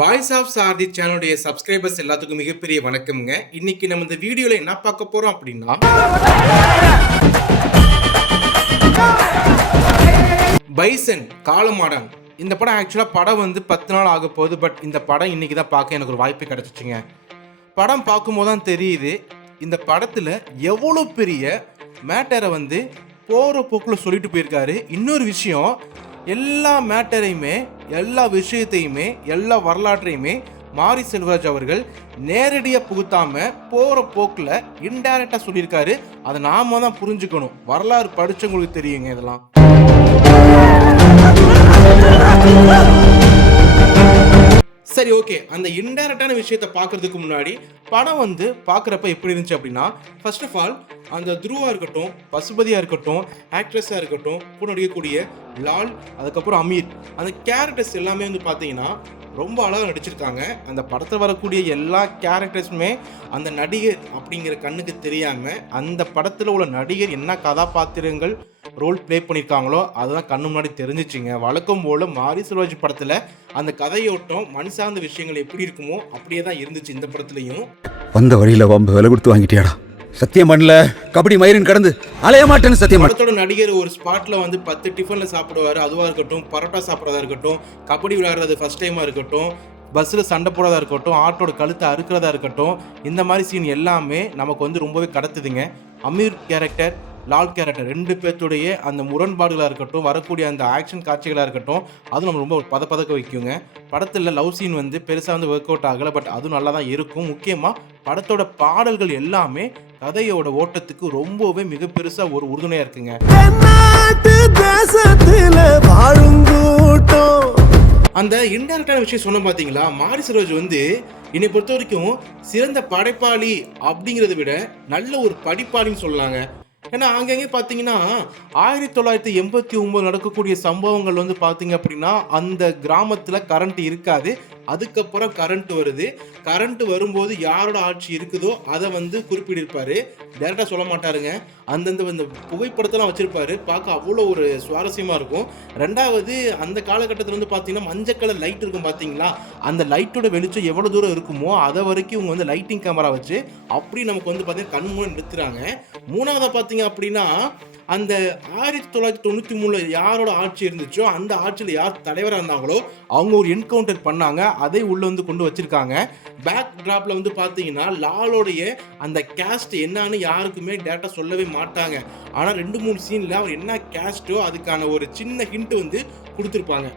Voice of சாரதி சேனலுடைய subscribers எல்லாத்துக்கும் மிகப்பெரிய வணக்கம்ங்க. இன்னைக்கு நம்ம இந்த வீடியோல என்ன பார்க்க போறோம் அப்படின்னா, பைசன் காலமாடன். இந்த படம் ஆக்சுவலா படம் வந்து 10 நாள் ஆக போகுது. பட் இந்த படம் இன்னைக்கு தான் பார்க்க எனக்கு ஒரு வாய்ப்பு கிடைச்சிச்சுங்க. படம் பார்க்கும்போது தான் தெரியுது இந்த படத்துல எவ்வளோ பெரிய மேட்டரை வந்து போற போக்கில் சொல்லிட்டு போயிருக்காரு. இன்னொரு விஷயம், எல்லா மேட்டரையுமே, எல்லா விஷயத்தையுமே, எல்லா வரலாற்றையுமே மாரி செல்வராஜ் அவர்கள் நேரடியாக புகுத்தாம போற போக்கில் இன்டைரக்டா சொல்லியிருக்காரு. அதை நாம தான் புரிஞ்சுக்கணும். வரலாறு படிச்சவங்களுக்கு தெரியுங்க இதெல்லாம். சரி, ஓகே. அந்த இன்டைரக்டான விஷயத்தை பார்க்கறதுக்கு முன்னாடி படம் வந்து பார்க்குறப்ப எப்படி இருந்துச்சு அப்படின்னா, ஃபர்ஸ்ட் ஆஃப் ஆல் அந்த துருவா இருக்கட்டும், பசுபதியா இருக்கட்டும், ஆக்ட்ரஸாக இருக்கட்டும், கூட நடிக்கக்கூடிய லால், அதுக்கப்புறம் அமீர், அந்த கேரக்டர்ஸ் எல்லாமே வந்து பார்த்தீங்கன்னா ரொம்ப அழகாக நடிச்சிருக்காங்க. அந்த படத்தில் வரக்கூடிய எல்லா கேரக்டர்ஸுமே அந்த நடிகர் அப்படிங்கிற கண்ணுக்கு தெரியாமல் அந்த படத்தில் உள்ள நடிகர் என்ன கதாபாத்திரங்கள் ரோல் ப்ளே பண்ணியிருக்காங்களோ அதுதான் கண்ணு முன்னாடி தெரிஞ்சிச்சுங்க. வழக்கம் போல் மாரி செல்வராஜ் படத்தில் அந்த கதையோட்டம் மண் சார்ந்த விஷயங்கள் எப்படி இருக்குமோ அப்படியே தான் இருந்துச்சு இந்த படத்துலையும். வந்த வழியில் வம்பு விலை கொடுத்து வாங்கிட்டியாடா, சத்தியம் பண்ணல கபடி மயிரின் கடந்து அலைய மாட்டேன்னு சத்தியம். படத்தோட நடிகர் ஒரு ஸ்பாட்ல வந்து 10 டிஃபன்ல சாப்பிடுவாரு. அதுவா இருக்கட்டும், பரோட்டா சாப்பிட்றதா இருக்கட்டும், கபடி விளையாடுறது ஃபர்ஸ்ட் டைமா இருக்கட்டும், பஸ்ஸில் சண்டை போடுறதா இருக்கட்டும், ஆட்டோட கழுத்தை அறுக்கிறதா இருக்கட்டும், இந்த மாதிரி சீன் எல்லாமே நமக்கு வந்து ரொம்பவே கடத்துதுங்க. அமீர் கேரக்டர், லால் கேரக்டர், ரெண்டு பேர்த்துடைய அந்த முரண்பாடுகளாக இருக்கட்டும், வரக்கூடிய அந்த ஆக்ஷன் காட்சிகளாக இருக்கட்டும், அது நம்ம ரொம்ப பதக்க வைக்குங்க. படத்தில் லவ் சீன் வந்து பெருசாக வந்து ஒர்க் அவுட் ஆகலை. பட் அது நல்லா தான் இருக்கும். முக்கியமாக படத்தோட பாடல்கள் எல்லாமே கதையோட ஓட்டத்துக்கு ரொம்பவே மிக பெருசாக ஒரு உறுதுணையாக இருக்குங்க. அந்த இன்டைரக்டான விஷயம் சொன்ன பார்த்தீங்களா, மாரி செல்வராஜ் வந்து என்னை பொறுத்த வரைக்கும் சிறந்த படைப்பாளி அப்படிங்கிறத விட நல்ல ஒரு படிப்பாளின்னு சொல்லலாங்க. ஏன்னா அங்கங்கே பார்த்தீங்கன்னா 1989 நடக்கக்கூடிய சம்பவங்கள் வந்து பார்த்தீங்க அப்படின்னா அந்த கிராமத்தில் கரண்ட் இருக்காது. அதுக்கப்புறம் கரண்ட் வருது. கரண்ட் வரும்போது யாரோட ஆட்சி இருக்குதோ அதை வந்து குறிப்பிட்டிருப்பாரு. டேரெக்டாக சொல்ல மாட்டாருங்க. அந்தந்த இந்த புகைப்படத்தெல்லாம் வச்சிருப்பாரு. பார்க்க அவ்வளோ ஒரு சுவாரஸ்யமாக இருக்கும். ரெண்டாவது, அந்த காலகட்டத்தில் வந்து பார்த்தீங்கன்னா மஞ்சள் கலர் லைட் இருக்கும் பார்த்தீங்களா, அந்த லைட்டோட வெளிச்சம் எவ்வளோ தூரம் இருக்குமோ அதை வரைக்கும் இவங்க வந்து லைட்டிங் கேமரா வச்சு அப்படி நமக்கு வந்து பார்த்தீங்கன்னா கண் மூலம் நிறுத்துறாங்க. மூணாவதாக பார்த்தீங்க அப்படின்னா அந்த 1993 யாரோட ஆட்சி இருந்துச்சோ அந்த ஆட்சியில் யார் தலைவராக இருந்தாங்களோ அவங்க ஒரு என்கவுண்டர் பண்ணாங்க. அதை உள்ள வந்து கொண்டு வச்சிருக்காங்க. பேக் டிராப்ல வந்து பார்த்தீங்கன்னா லாலோடைய அந்த கேஸ்ட் என்னன்னு யாருக்குமே டேட்டா சொல்லவே மாட்டாங்க. ஆனால் 2-3 சீன்ல அவர் என்ன கேஸ்டோ அதுக்கான ஒரு சின்ன ஹிண்ட் வந்து கொடுத்துருப்பாங்க.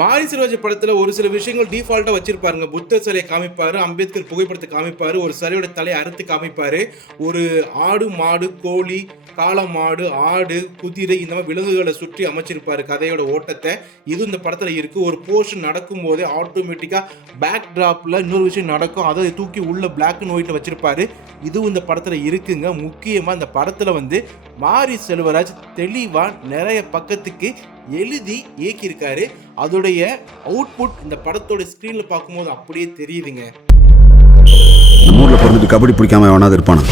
மாரி செல்வராஜ் படத்துல ஒரு சில விஷயங்கள் டிஃபால்ட்டா வச்சிருப்பாருங்க. புத்தர் சிலையை காமிப்பாரு, அம்பேத்கர் புகைப்படத்தை காமிப்பாரு, ஒரு சிலையோட தலையை அறுத்து காமிப்பாரு, ஒரு ஆடு, மாடு, கோழி, காளை மாடு, ஆடு, குதிரை, இந்த மாதிரி விலங்குகளை சுற்றி அமைச்சிருப்பாரு கதையோட ஓட்டத்தை. இது இந்த படத்துல இருக்கு. ஒரு போர்ஷன் நடக்கும் போதே ஆட்டோமேட்டிக்கா பேக் டிராப்ல இன்னொரு விஷயம் நடக்கும், அதை தூக்கி உள்ள பிளாக் அண்ட் ஒயிட்ல வச்சிருப்பாரு. இதுவும் இந்த படத்துல இருக்குங்க. முக்கியமா இந்த படத்துல வந்து மாரி செல்வராஜ் தெளிவா நிறைய பக்கத்துக்கு எழுதி இயக்கியிருக்காரு. அதோடைய அவுட்புட் இந்த படத்தோட ஸ்கிரீன்ல பார்க்கும்போது அப்படியே தெரியுதுங்க. ஊர்ல பிறந்துட்டு கபடி பிடிக்காம எவனாவது இருப்பானா?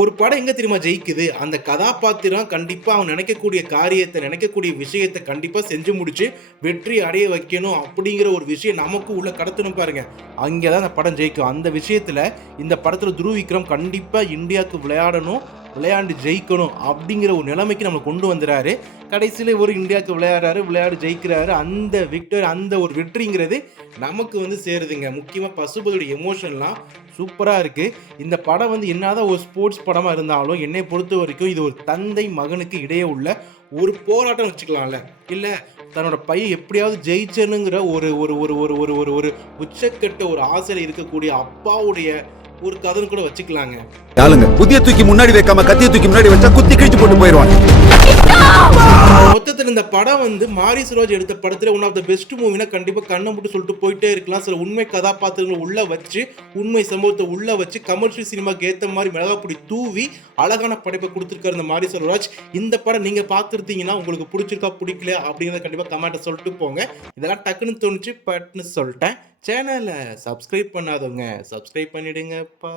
ஒரு படம் எங்க தெரியுமா ஜெயிக்குது? அந்த கதாபாத்திரம் கண்டிப்பா அவன் நினைக்கக்கூடிய காரியத்தை, நினைக்கக்கூடிய விஷயத்தை கண்டிப்பா செஞ்சு முடிச்சு வெற்றி அடைய வைக்கணும் அப்படிங்கிற ஒரு விஷயம் நமக்கு உள்ள கடத்தணும் பாருங்க. அங்கேதான் அந்த படம் ஜெயிக்கும். அந்த விஷயத்துல இந்த படத்துல துருவ் விக்ரம் கண்டிப்பா இந்தியாவுக்கு விளையாடணும், விளையாண்டு ஜெயிக்கணும் அப்படிங்கிற ஒரு நிலைமைக்கு நம்மளை கொண்டு வந்துறாரு. கடைசியில் ஒரு இந்தியாவுக்கு விளையாடுறாரு, விளையாடு ஜெயிக்கிறாரு. அந்த விக்டர், அந்த ஒரு வெற்றிங்கிறது நமக்கு வந்து சேருதுங்க. முக்கியமாக பசுபதியோட எமோஷன்லாம் சூப்பராக இருக்குது. இந்த படம் வந்து என்னதான் ஒரு ஸ்போர்ட்ஸ் படமாக இருந்தாலும் என்னை பொறுத்த வரைக்கும் இது ஒரு தந்தை மகனுக்கு இடையே உள்ள ஒரு போராட்டம் வச்சுக்கலாம்ல. இல்லை, தன்னோட பையன் எப்படியாவது ஜெயிச்சனுங்கிற ஒரு ஒரு ஒரு ஒரு ஒரு ஒரு ஒரு உச்சக்கட்ட ஒரு ஆசையில் இருக்கக்கூடிய அப்பாவுடைய ஒரு கதை கூட வச்சுக்கலாங்க. புதிய தூக்கி முன்னாடி வைக்காம கத்திய தூக்கி முன்னாடி வச்சா குத்தி கிழிச்சு போட்டு போயிடுவாங்க. மொத்தத்தில் இந்த படம் வந்து மாரி செல்வராஜ் எடுத்த படத்துல ஒன் ஆஃப் த பெஸ்ட் மூவினா கண்டிப்பா கண்ணை மட்டும் சொல்லிட்டு போயிட்டே இருக்கலாம். சில உண்மை கதாபாத்திரங்களை உள்ள வச்சு, உண்மை சம்பவத்தை உள்ள வச்சு, கமர்ஷியல் சினிமாக்கு ஏற்ற மாதிரி மிளகாப்பொடி தூவி அழகான படைப்பை கொடுத்துருக்காரு இந்த மாரி செல்வராஜ். இந்த படம் நீங்க பார்த்துருந்தீங்கன்னா உங்களுக்கு பிடிச்சிருக்கா பிடிக்கல அப்படிங்கிறத கண்டிப்பா கமெண்ட்டை சொல்லிட்டு போங்க. இதெல்லாம் டக்குன்னு தோணுச்சு பட்னு சொல்லிட்டேன். சேனலை சப்ஸ்கிரைப் பண்ணாதவங்க சப்ஸ்கிரைப் பண்ணிடுங்கப்பா.